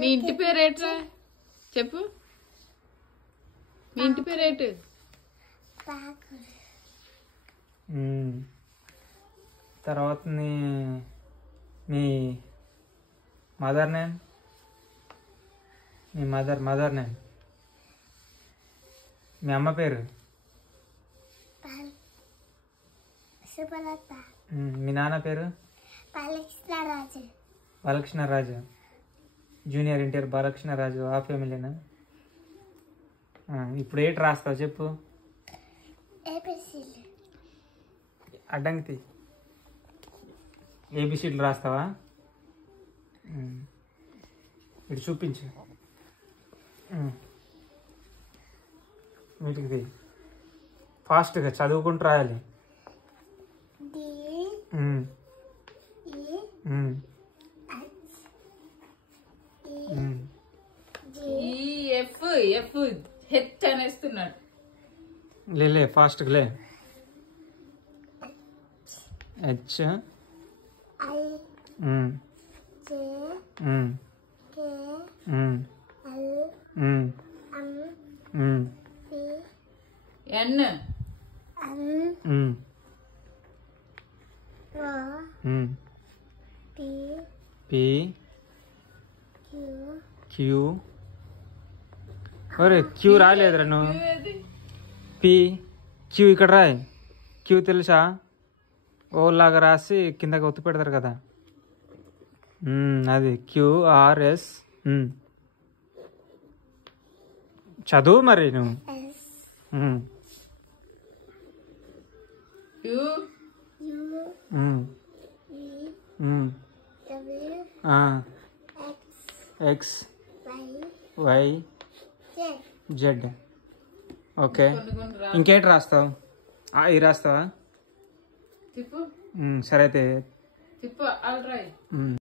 మీ ఇంటి పేరేట్రా చెప్పు. మీ ఇంటి పేరేటు? తర్వాత మీ మదర్ నేమ్? మీ మదర్ నేమ్? మీ అమ్మ పేరు? మీ నాన్న పేరు? బాలకృష్ణరాజు. జూనియర్ ఎన్టీఆర్ బాలకృష్ణరాజు ఆ ఫ్యామిలీనా? ఇప్పుడు ఏంటి రాస్తావు చెప్పు. అడ్డంకి ఏబిసిడ్లు రాస్తావా? ఇటు చూపించు. వీటికి ఫాస్ట్గా చదువుకుంటూ రాయాలి. హెచ్ అనేస్తున్నాడు. లే ఫాస్ట్గా లే. H N P Q. ఒరే క్యూ రాలేదురా నువ్వు. పి క్యూ ఇక్కడ రాయి. క్యూ తెలుసా? ఓలాగా రాసి కిందకి ఒత్తి పెడతారు కదా, అది క్యూఆర్ఎస్. చదువు మరి నువ్వు. X why Z. ఓకే, ఇంకేంటి రాస్తావు? ఇది రాస్తావా? సరే అయితే.